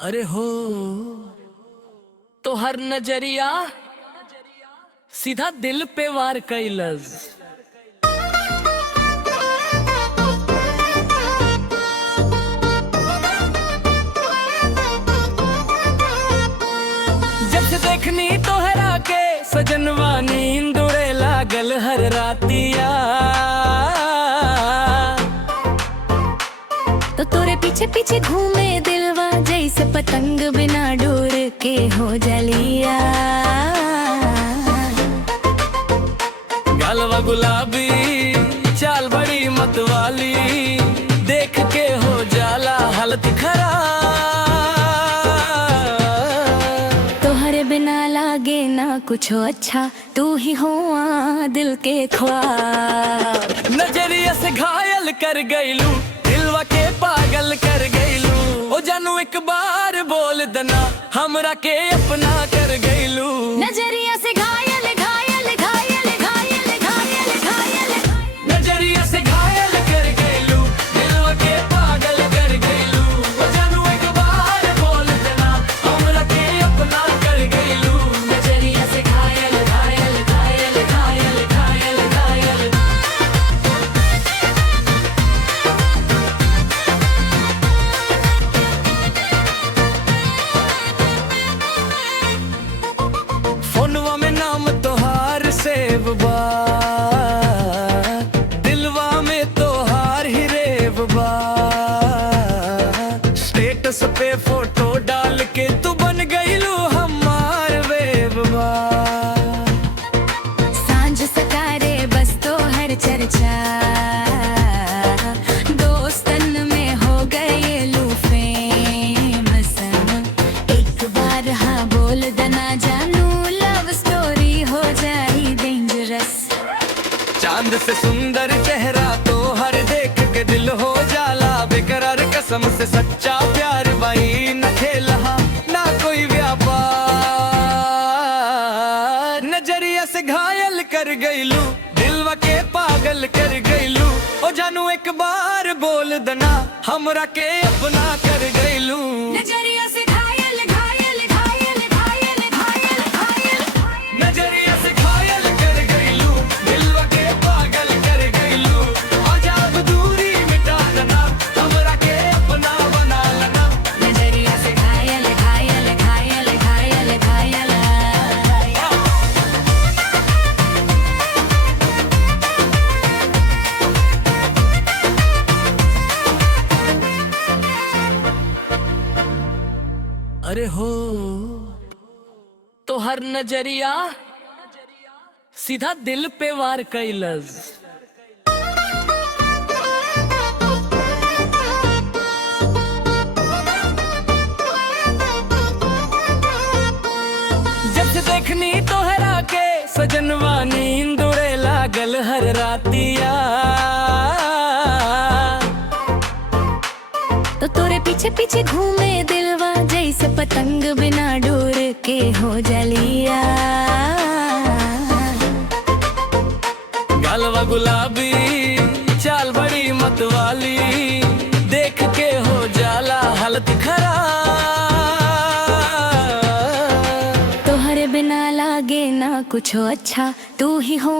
अरे हो तो हर नजरिया सीधा दिल पे वार कैलस। जब से देखनी तोहरा के सजनवा नींद उड़े लागल हर रातिया। तो तोरे पीछे पीछे घूमे दिलवा जैसे पतंग बिना डोर के हो जलिया। गालवा गुलाबी चाल बड़ी मतवाली, देख के हो जाला हालत खराब। तोहरे बिना लागे ना कुछ अच्छा, तू ही हो दिल के ख्वाब। नजरिया से घायल कर गईलू, दिलवा के पागल कर गईलू। ओ जानू एक बार बोल दना, हमरा के अपना कर गईलू। नजरिया से घायल घायल घायल घायल घायल घायल, नजरिया से घायल कर गईलू, दिलवा के पागल कर गईलू। ओ जानू एक बार बोल दना, हमरा के अपना कर गईलू। नजरिया से घायल घायल घायल घायल घायल घायल। फोनवा में नाम तोहार सेव बा, दिलवा में तोहार ही रेव बा। स्टेटस पे फोटो डाल के तू बन गईलू हमार वेव बा। सांझ सकारे बस तो हर चर्चा, दोस्तन में हो गए लू फेमस। एक बार हाँ बोल दना जानू, लव स्टोरी हो जाई डेंजरस। चांद से सुंदर चेहरा तो हर देख के दिल हो जाला बेकरार। कसम से सच्चा प्यार भाई न खेलहा ना कोई व्यापार। नजरिया से घायल कर गईलू, दिलवा के पागल कर गईलू। ओ जानू एक बार बोल दना, हमरा के अपना कर गईलू। नजरिया से घायल घायल घायल घायल घायल घायल, नजरिया से घायल कर गईलू, दिलवा के पागल कर गईलू। आजा अब दूरी मिटा देना, हमरा के अपना बना लेना। नजरिया से घायल घायल घायल घायल घायल। अरे हो तो हर नजरिया सीधा दिल पे वार कैलस। जब से देखनी तोहरा के सजनवा नींद उड़े लागल हर रातिया। तो तोरे पीछे पीछे घूमे दिलवा जैसे पतंग बिना डोर के हो जलिया। गालवा गुलाबी चाल बड़ी मतवाली, देख के हो जाला हालत खराब। तोहरे बिना लागे ना कुछ अच्छा, तू ही हो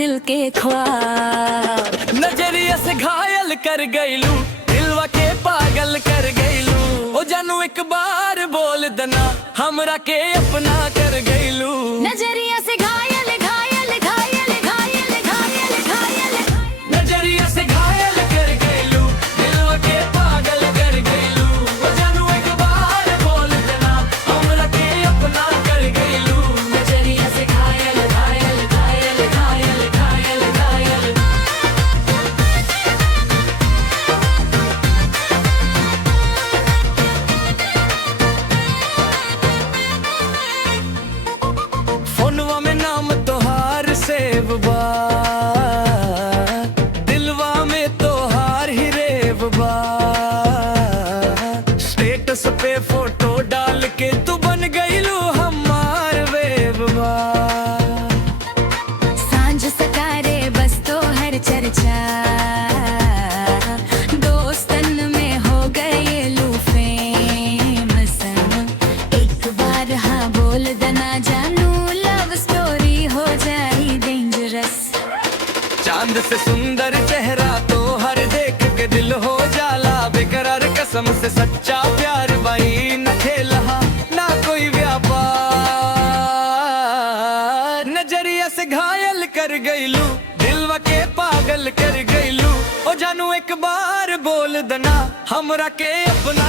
दिल के ख्वाब। नजरिया से घायल कर गईलू, दिलवा के पागल कर गईलू। ओ जानू एक बार बोल दना, हमरा के अपना कर गईलू। नजरिया से घायल घायल घायल घायल घायल घायल, नजरिया से घायल कर गईलू, दिलवा के पागल कर गईलू। ओ जानू एक बार बोल दना, हमरा के अपना कर गईलू। नजरिया से घायल घायल घायल घायल घायल घायल। सच्चा प्यार बाई न खेलहा ना कोई व्यापार। नजरिया से घायल कर गईलू दिलवा के पागल कर गईलू। ओ जानू एक बार बोल दना हमरा के अपना